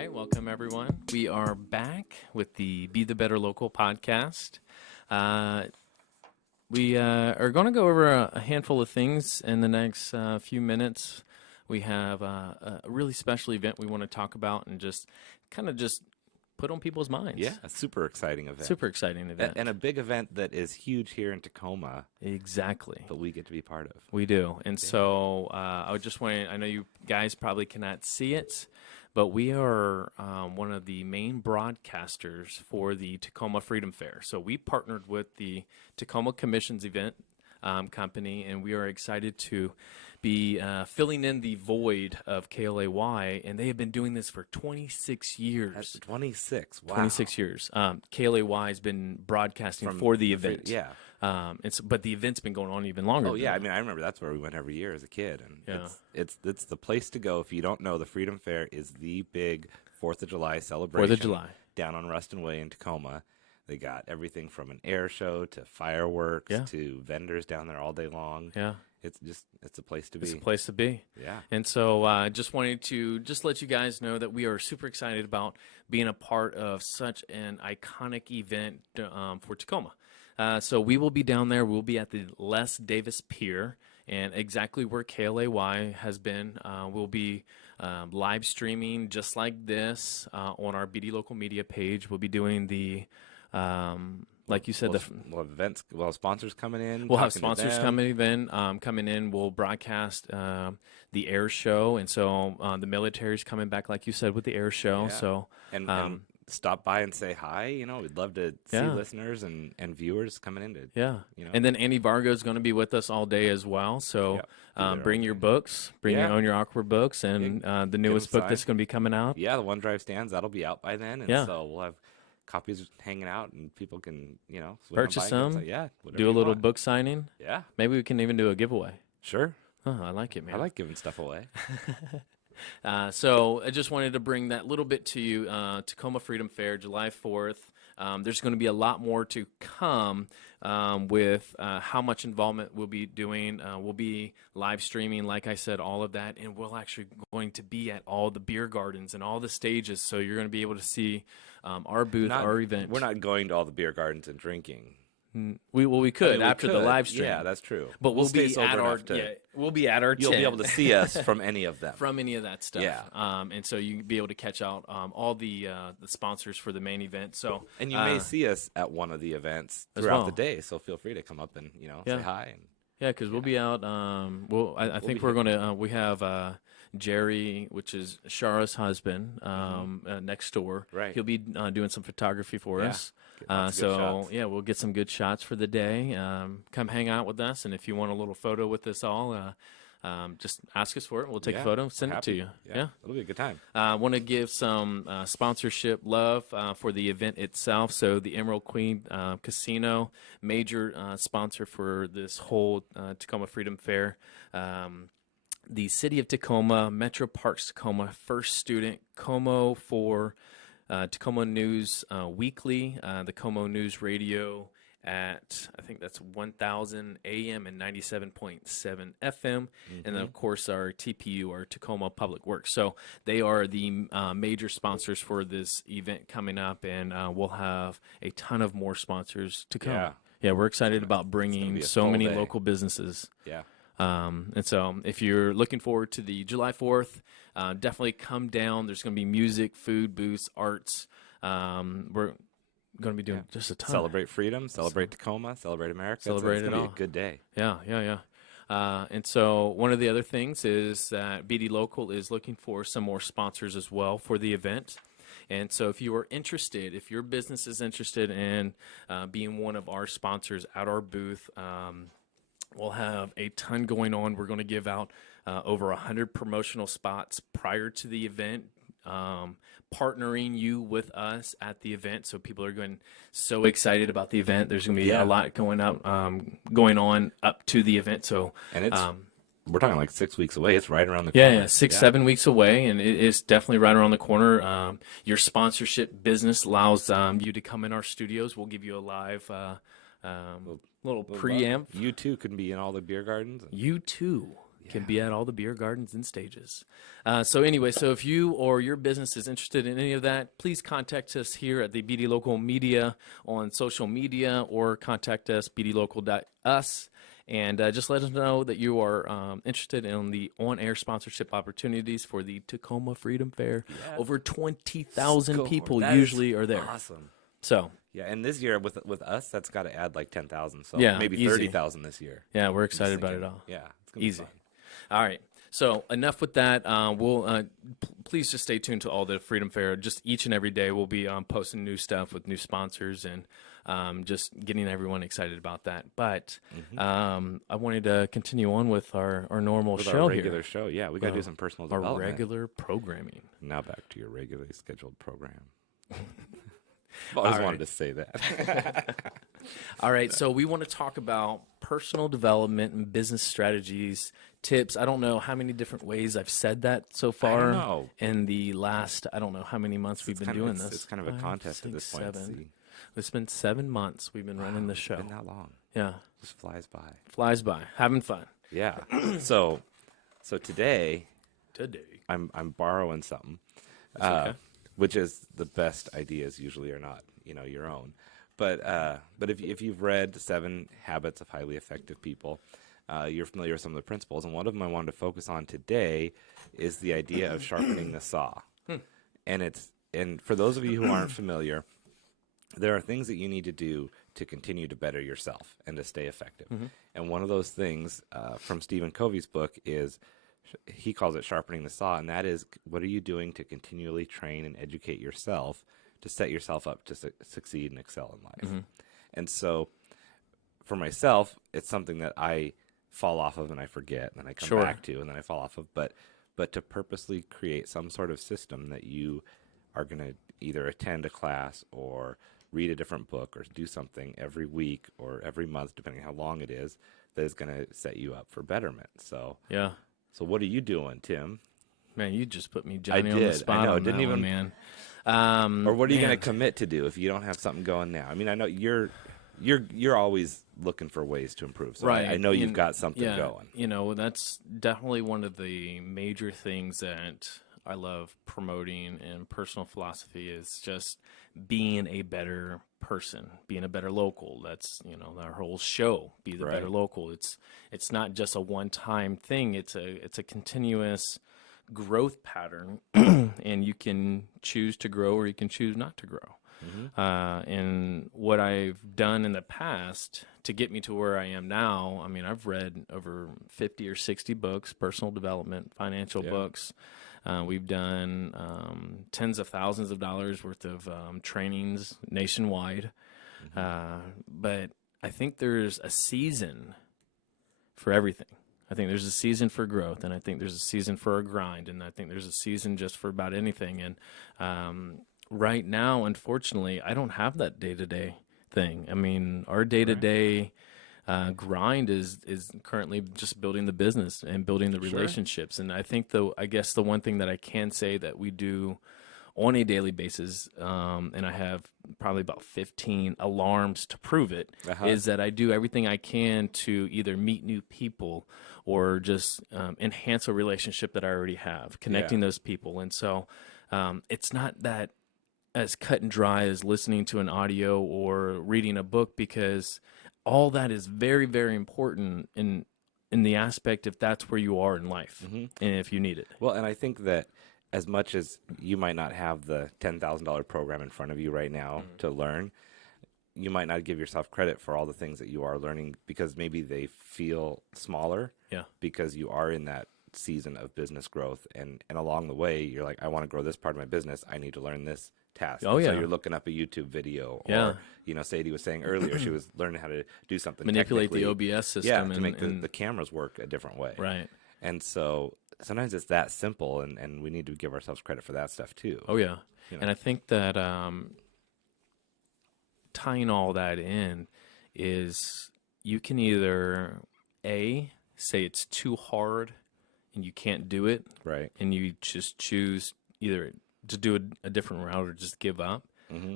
right, welcome everyone. We are back with the Be the Better Local podcast. We are going to go over a handful of things in the next few minutes. We have a really special event we want to talk about and just put on people's minds. Yeah, a super exciting event. Super exciting event. And a big event that is huge here in Tacoma Exactly. that we get to be part of. We do. And so I would just want to, I know you guys probably cannot see it, but we are one of the main broadcasters for the Tacoma Freedom Fair. So we partnered with the Tacoma Commissions event company, and we are excited to be filling in the void of KLAY, and they have been doing this for 26 years. That's 26. Wow. 26 years. KLAY has been broadcasting for the event. Yeah. But the event's been going on even longer. Oh yeah, I mean I remember that's where we went every year as a kid, and Yeah. it's the place to go. If you don't know, the Freedom Fair is the big 4th of July celebration. 4th of July. Down on Ruston Way in Tacoma. They got everything from an air show to fireworks Yeah. to vendors down there all day long. Yeah. It's a place to be. It's a place to be. Yeah. And so I just wanted to just let you guys know that we are super excited about being a part of such an iconic event for Tacoma. So we will be down there. We'll be at the Les Davis Pier, and exactly where KLAY has been. We'll be live streaming just like this on our BD Local Media page. We'll be doing the like you said, sponsors coming in. We'll have talking to sponsors them. coming in. We'll broadcast the air show, and so the military's coming back, like you said, with the air show. Yeah. So and stop by and say hi. You know, we'd love to see Yeah. listeners and viewers coming in to. yeah, You know. and then Andy Vargo is going to be with us all day as well. So Yep. Be there bring all your day. books, bring Yeah. your Own Your Awkward books, and the newest book signed. that's going to be coming out. Yeah, the OneDrive stands that'll be out by then, and Yeah. so we'll have copies hanging out, and people can swing on Purchase by and them, say, yeah, whatever Do a you little want. book signing. Yeah, Maybe we can even do a giveaway. sure. Oh, I like it, man. I like giving stuff away. So I just wanted to bring that little bit to you. Tacoma Freedom Fair, July 4th. There's going to be a lot more to come with how much involvement we'll be doing. We'll be live streaming, like I said, all of that, and we're actually going to be at all the beer gardens and all the stages. So you're going to be able to see our booth, our event. We're not going to all the beer gardens and drinking. We could I mean, we after the could. live stream. Yeah, that's true. But we'll stay be sober at our enough to. we'll be at our You'll be tent. able to see us from any of them. From any of that stuff. Yeah. And so you'll be able to catch out all the sponsors for the main event. So And you may see us at one of the events as throughout well. the day, so feel free to come up and Yeah. say hi. And yeah, because we'll be out. I think be we're going to. We have Jerry, which is Shara's husband, next door. Right. He'll be doing some photography for Yeah. us. Get lots of good So shots. yeah, we'll get some good shots for the day. Come hang out with us, and if you want a little photo with us all, just ask us for it. We'll take a Yeah, photo, we're send it to happy. you. Yeah, it'll be a good time. I want to give some sponsorship love for the event itself. So the Emerald Queen Casino, major sponsor for this whole Tacoma Freedom Fair. The City of Tacoma, Metro Parks Tacoma, First Student, Como for Tacoma News Weekly, the Como News Radio at, I think that's 1000 AM and 97.7 FM. And then, of course, our TPU, our Tacoma Public Works. So they are the major sponsors for this event coming up, and we'll have a ton of more sponsors to come. Yeah. Yeah, we're excited about be bringing a so full many day. local businesses. Yeah. And so if you're looking forward to the July 4th, definitely come down. There's going to be music, food, booths, arts. We're going to be doing just a ton. Celebrate freedom, celebrate Tacoma, celebrate America. Celebrate it's it gonna all. be a good day. Yeah. And so one of the other things is that BD Local is looking for some more sponsors as well for the event. And so if you are interested, if your business is interested in being one of our sponsors at our booth, we'll have a ton going on. We're going to give out over 100 promotional spots prior to the event, partnering you with us at the event. So people are going so excited about the event. There's going to be Yeah. a lot going on up to the event. So And it's we're talking like 6 weeks away. It's right around the yeah, corner. yeah, 7 weeks away, and it is definitely right around the corner. Your sponsorship business allows you to come in our studios. We'll give you a live little preamp. You too can be in all the beer gardens. You too. can be at all the beer gardens and stages. So anyway, so if you or your business is interested in any of that, please contact us here at the BD Local Media on social media, or contact us, bdlocal.us. And just let us know that you are interested in the on-air sponsorship opportunities for the Tacoma Freedom Fair. Yes. Over 20,000 Score. people That is usually are there. Awesome. So Yeah, and this year with us, that's got to add like 10,000. So Yeah, maybe easy. 30,000 this year. yeah, we're I'm just excited about it thinking, all. Yeah, it's gonna Easy. be fun. All right. So enough with that. Please just stay tuned to all the Freedom Fair. Just each and every day we'll be posting new stuff with new sponsors, and just getting everyone excited about that. But I wanted to continue on with our normal With show our regular here, show, yeah, we got to do some personal our development. regular programming. Now back to your regularly scheduled program. I've always All wanted right. to say that. All right, so we want to talk about personal development and business strategies, tips. I don't know how many different ways I've said that so far know. in the last, I don't know how many months we've been doing this. It's kind of a 5, contest at 6, this point. 7. See, It's been 7 months we've been running the it's show. been that long. Yeah, Just flies by. flies by, having fun. Yeah. so today Today. I'm borrowing something, okay. which is the best ideas usually are not your own, but if you've read 7 Habits of Highly Effective People, you're familiar with some of the principles, and one of them I wanted to focus on today is the idea of sharpening the saw. And for those of you who aren't familiar, there are things that you need to do to continue to better yourself and to stay effective. And one of those things from Stephen Covey's book is, he calls it sharpening the saw, and that is, what are you doing to continually train and educate yourself to set yourself up to succeed and excel in life? And so for myself, it's something that I fall off of and I forget, and then I come Sure. back to, and then I fall off of. But to purposely create some sort of system that you are going to either attend a class or read a different book or do something every week or every month, depending how long it is, that is going to set you up for betterment. So Yeah. what are you doing, Tim? Man, you just put me Johnny on did. the spot I know. on Didn't that even- one, man. Or what are you going man. to commit to do if you don't have something going now? I mean, I know you're always looking for ways to improve. So Right. I know you've and- got something yeah, going. That's definitely one of the major things that I love promoting in personal philosophy is just being a better person, being a better local. That's, our whole show, be the better Right. local. It's not just a one-time thing. It's a continuous growth pattern, and you can choose to grow or you can choose not to grow. And what I've done in the past to get me to where I am now, I mean, I've read over 50 or 60 books, personal development, financial Yeah. books. We've done tens of thousands of dollars worth of trainings nationwide. But I think there's a season for everything. I think there's a season for growth, and I think there's a season for a grind, and I think there's a season just for about anything. And right now, unfortunately, I don't have that day-to-day thing. I mean, our day-to-day grind is currently just building the business and building the relationships. And I think I guess the one thing that I can say that we do on a daily basis, and I have probably about 15 alarms to prove it, is that I do everything I can to either meet new people or just enhance a relationship that I already have, connecting those people. And so it's not that as cut and dry as listening to an audio or reading a book, because all that is very, very important in the aspect if that's where you are in life and if you need it. Well, and I think that as much as you might not have the $10,000 program in front of you right now to learn, you might not give yourself credit for all the things that you are learning because maybe they feel smaller because you are in that season of business growth. And along the way, you're like, I want to grow this part of my business. I need to learn this task. Oh, And yeah. So you're looking up a YouTube video Yeah. or, Sadie was saying earlier, she was learning how to do something Manipulate the technically. OBS system. To and, make and the cameras work a different way. right. And so sometimes it's that simple, and we need to give ourselves credit for that stuff too. Oh, yeah. You know. And I think that tying all that in is you can either, A, say it's too hard and you can't do it, Right. and you just choose either to do a different route or just give up.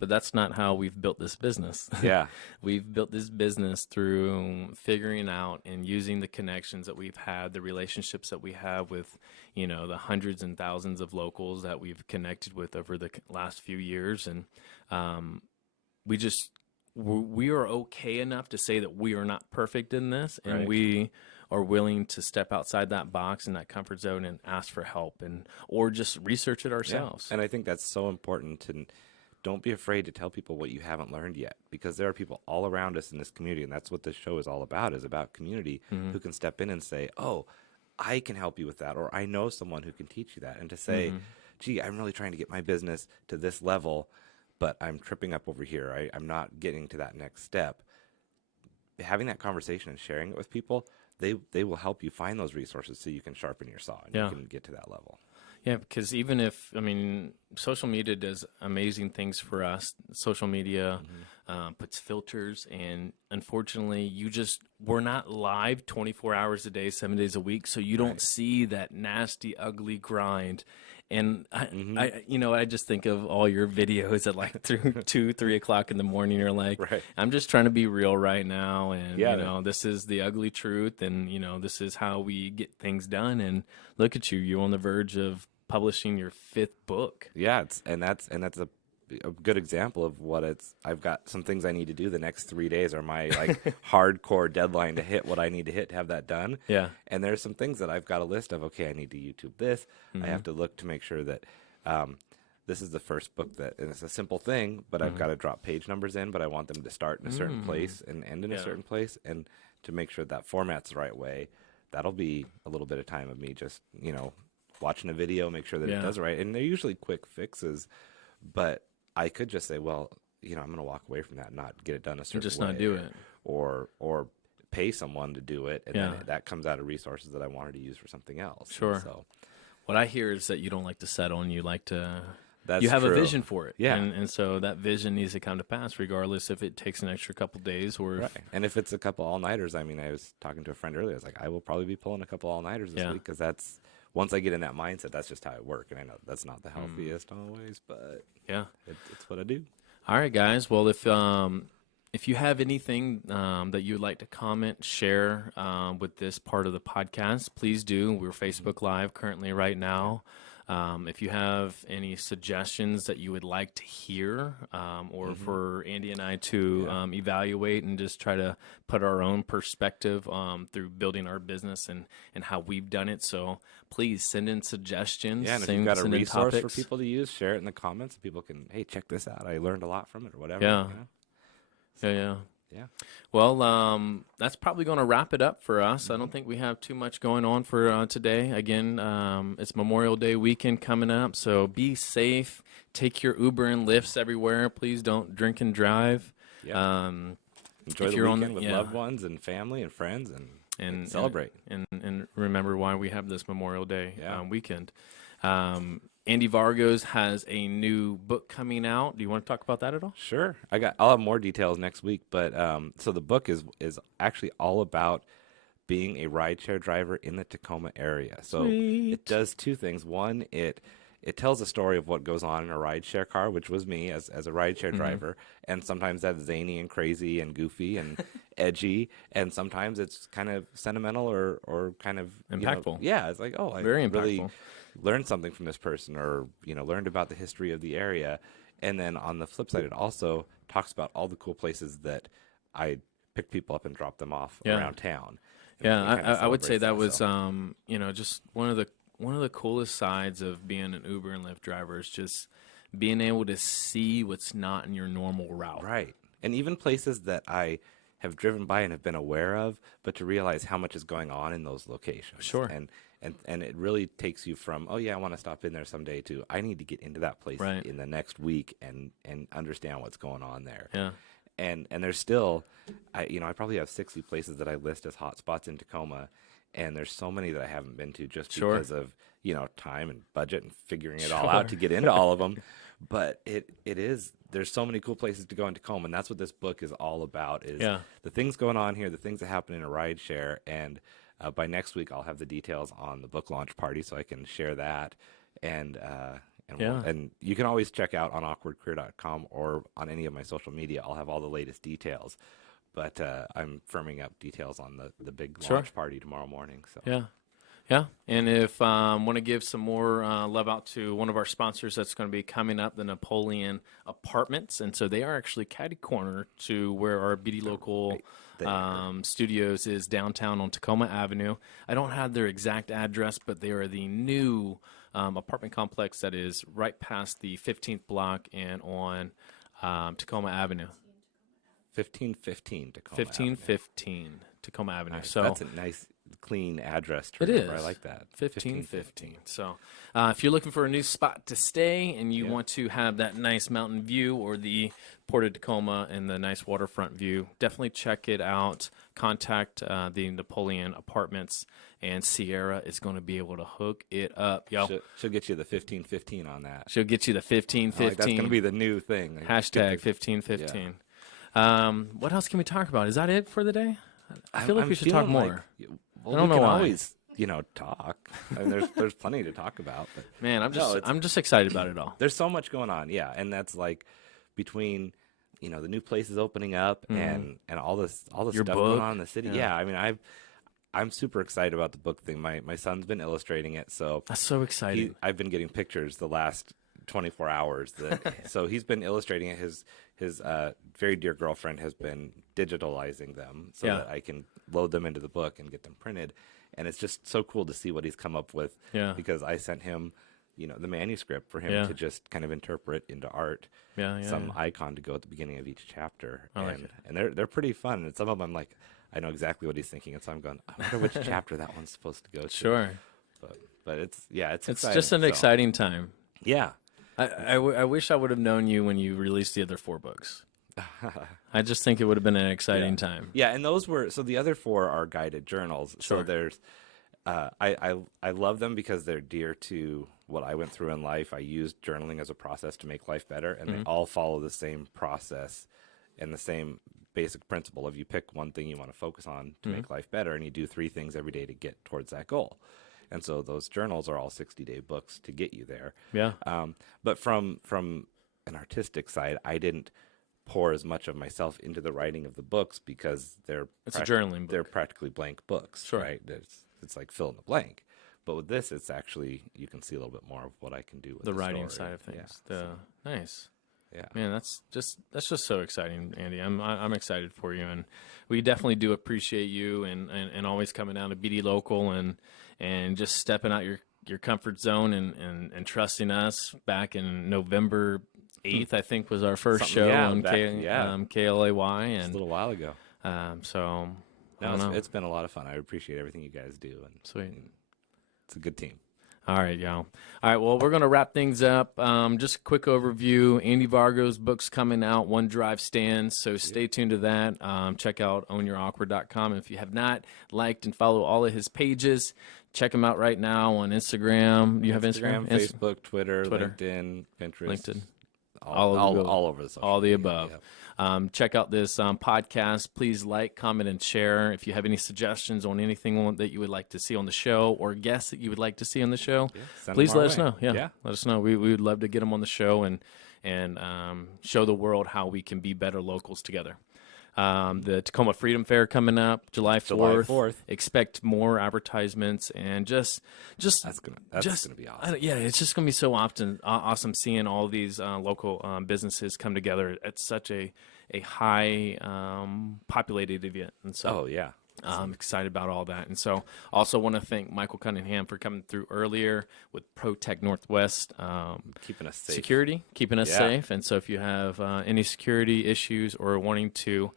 But that's not how we've built this business. Yeah. We've built this business through figuring out and using the connections that we've had, the relationships that we have with, the hundreds and thousands of locals that we've connected with over the last few years. And we just, we are okay enough to say that we are not perfect in this, and Right. we are willing to step outside that box and that comfort zone and ask for help, or just research it ourselves. And I think that's so important to don't be afraid to tell people what you haven't learned yet, because there are people all around us in this community, and that's what this show is all about, is about community who can step in and say, oh, I can help you with that, or I know someone who can teach you that. And to say, gee, I'm really trying to get my business to this level, but I'm tripping up over here. I'm not getting to that next step. Having that conversation and sharing it with people, they will help you find those resources so you can sharpen your saw and you can get to that level. Yeah, because even if, social media does amazing things for us. Social media puts filters, and unfortunately, we're not live 24 hours a day, 7 days a week, so you don't see that nasty, ugly grind. And I just think of all your videos at like 2, 3 o'clock in the morning. You're like, I'm just trying to be real right now. And, this is the ugly truth. And, this is how we get things done. And look at you, you're on the verge of publishing your 5th book. Yeah. That's a good example of what I've got some things I need to do the next 3 days, are my hardcore deadline to hit what I need to hit to have that done. Yeah. And there's some things that I've got a list of, okay, I need to YouTube this. I have to look to make sure that this is the first book and it's a simple thing, but I've got to drop page numbers in, but I want them to start in a certain place and end in a certain place. And to make sure that format's the right way, that'll be a little bit of time of me just, watching a video, make sure that it does right. And they're usually quick fixes, but I could just say, well, I'm going to walk away from that and not get it done a certain way. Just not do it. Or pay someone to do it, and then that comes out of resources that I wanted to use for something else. Sure. So what I hear is that you don't like to settle, and you like to... That's you have true. a vision for it. Yeah. And so that vision needs to come to pass, regardless if it takes an extra couple days or... Right. And if it's a couple all-nighters, I was talking to a friend earlier. I was like, I will probably be pulling a couple all-nighters this week, because that's... Once I get in that mindset, that's just how I work. And I know that's not the healthiest always, but it's what I do. All right, guys. Well, if you have anything that you'd like to comment, share with this part of the podcast, please do. We're Facebook Live currently right now. If you have any suggestions that you would like to hear, or for Andy and I to evaluate and just try to put our own perspective through building our business and how we've done it. So please send in suggestions. Yeah, and if you've got a resource for people to use, share it in the comments. People can, hey, check this out. I learned a lot from it, or whatever. Yeah. So, Yeah. Well, that's probably going to wrap it up for us. I don't think we have too much going on for today. Again, it's Memorial Day weekend coming up, so be safe. Take your Uber and Lyfts everywhere. Please don't drink and drive. Yeah. Enjoy the weekend with loved ones and family and friends, and celebrate. And remember why we have this Memorial Day weekend. Andy Vargos has a new book coming out. Do you want to talk about that at all? Sure. I'll have more details next week, but so the book is actually all about being a rideshare driver in the Tacoma area. So it does two things. One, it tells a story of what goes on in a rideshare car, which was me as a rideshare driver, and sometimes that's zany and crazy and goofy and edgy, and sometimes it's kind of sentimental or kind of impactful. It's like, oh, I Very impactful. really learned something from this person, or learned about the history of the area. And then on the flip side, it also talks about all the cool places that I picked people up and dropped them off around town. I would say that was just one of the coolest sides of being an Uber and Lyft driver is just being able to see what's not in your normal route. Right. And even places that I have driven by and have been aware of, but to realize how much is going on in those locations. Sure. And it really takes you from, oh yeah, I want to stop in there someday, to I need to get into that place in the next week and understand what's going on there. Yeah. And there's still, I probably have 60 places that I list as hotspots in Tacoma, and there's so many that I haven't been to just because of time and budget and figuring it all out to get into all of them. But there's so many cool places to go in Tacoma, and that's what this book is all about, is the things going on here, the things that happen in a rideshare. And by next week, I'll have the details on the book launch party, so I can share that. And Yeah. And you can always check out on awkwardcareer.com or on any of my social media. I'll have all the latest details. But I'm firming up details on the big launch party tomorrow morning. So Yeah. Yeah, and if want to give some more love out to one of our sponsors that's going to be coming up, the Napoleon Apartments, and so they are actually catty corner to where our BD Local studios is downtown on Tacoma Avenue. I don't have their exact address, but they are the new apartment complex that is right past the 15th block and on Tacoma Avenue. 1515 Tacoma 1515 Tacoma Avenue. Nice. So that's a nice, clean address to it remember. is. I like that. 1515. So if you're looking for a new spot to stay and you want to have that nice mountain view or the Port of Tacoma and the nice waterfront view, definitely check it out. Contact the Napoleon Apartments, and Sierra is going to be able to hook it up. Yo, She'll get you the 1515 on that. she'll get you the 1515. Like, that's going to be the new thing. Like, Hashtag 1515. What else can we talk about? Is that it for the day? I feel like we should talk more. Well, I don't we know can why. always, talk. I mean, there's plenty to talk about. But Man, I'm just excited about it all. there's so much going on. Yeah, and that's like between the new places opening up and all this Your stuff book. going on in the city. Yeah, I mean I'm super excited about the book thing. My son's been illustrating it, so That's so exciting. I've been getting pictures the last 24 hours. So he's been illustrating it. His very dear girlfriend has been digitalizing them so that I can load them into the book and get them printed. And it's just so cool to see what he's come up with. Yeah. Because I sent him, the manuscript for him to just kind of interpret into art. Some icon to go at the beginning of each chapter. I like it. And they're pretty fun. And some of them I'm like, I know exactly what he's thinking. And so I'm going, I wonder which chapter that one's supposed to go to. Sure. But it's It's exciting, just an so. exciting time. Yeah. I wish I would have known you when you released the other 4 books. I just think it would have been an exciting time. Yeah, and those were so the other 4 are guided journals. Sure. So there's I love them because they're dear to what I went through in life. I used journaling as a process to make life better, and they all follow the same process and the same basic principle of you pick one thing you want to focus on to make life better, and you do 3 things every day to get towards that goal. And so those journals are all 60-day books to get you there. Yeah. But from an artistic side, I didn't pour as much of myself into the writing of the books because It's a journaling book. They're practically blank books, Sure. right? It's like fill in the blank. But with this, it's actually you can see a little bit more of what I can do with The writing story. side of things. Yeah. Nice. Yeah. Man, that's just so exciting, Andy. I'm excited for you, and we definitely do appreciate you and always coming down to BD Local and just stepping out your comfort zone and trusting us. Back in November 8th, I think, was our first Something- show yeah, on back- yeah. KLAY, Just a and little while ago. so I No, don't know. it's been a lot of fun. I appreciate everything you guys do, and Sweet. it's a good team. All right, y'all. All right, well, we're going to wrap things up. Just a quick overview. Andy Vargo's book's coming out, One Drive Stands, so stay tuned to that. Check out ownyourawkward.com. If you have not liked and followed all of his pages, check him out right now on Instagram. You have Instagram? Facebook, Twitter, LinkedIn, Pinterest. LinkedIn. All over the social All the media, above. yep. Check out this podcast. Please like, comment, and share. If you have any suggestions on anything that you would like to see on the show or guests that you would like to see on the show, send please them our let us way. know. Yeah, Yeah. let us know. We would love to get them on the show and show the world how we can be better locals together. The Tacoma Freedom Fair coming up July 4th. Expect more advertisements and just That's gonna be awesome. yeah, it's just gonna be so awesome seeing all these local businesses come together at such a high populated event, and so Oh yeah. I'm excited about all that. And so also want to thank Michael Cunningham for coming through earlier with ProTech Northwest Keeping us safe. security, keeping us Yeah. safe. And so if you have any security issues or wanting to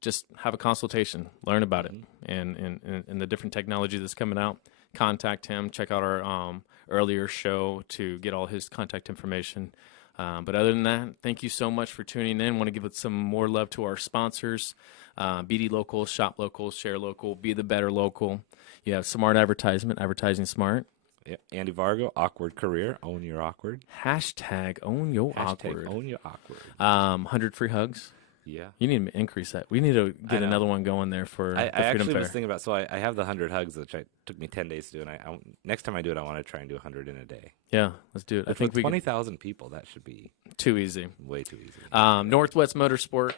just have a consultation, learn about it and the different technology that's coming out, contact him. Check out our earlier show to get all his contact information. But other than that, thank you so much for tuning in. Want to give it some more love to our sponsors. BD Local, Shop Local, Share Local, Be the Better Local. You have Smart Advertisement, Advertising Smart. Yeah. Andy Vargo, Awkward Career, Own Your Awkward. Hashtag Own Your Hashtag Awkward. Own Your Awkward. 100 free hugs. Yeah. You need to increase that. We need to I get know. another one going there for I the Freedom actually Fair. was thinking about, so I have the 100 hugs, which took me 10 days to do, and next time I do it, I want to try and do 100 in a day. Yeah, let's do it. I But think for we could, 20,000 people, that should be too easy. way too easy. Northwest Motorsport,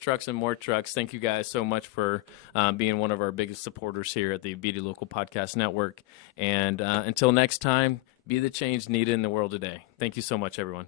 trucks, and more trucks. Thank you guys so much for being one of our biggest supporters here at the BD Local Podcast Network. And until next time, be the change needed in the world today. Thank you so much, everyone.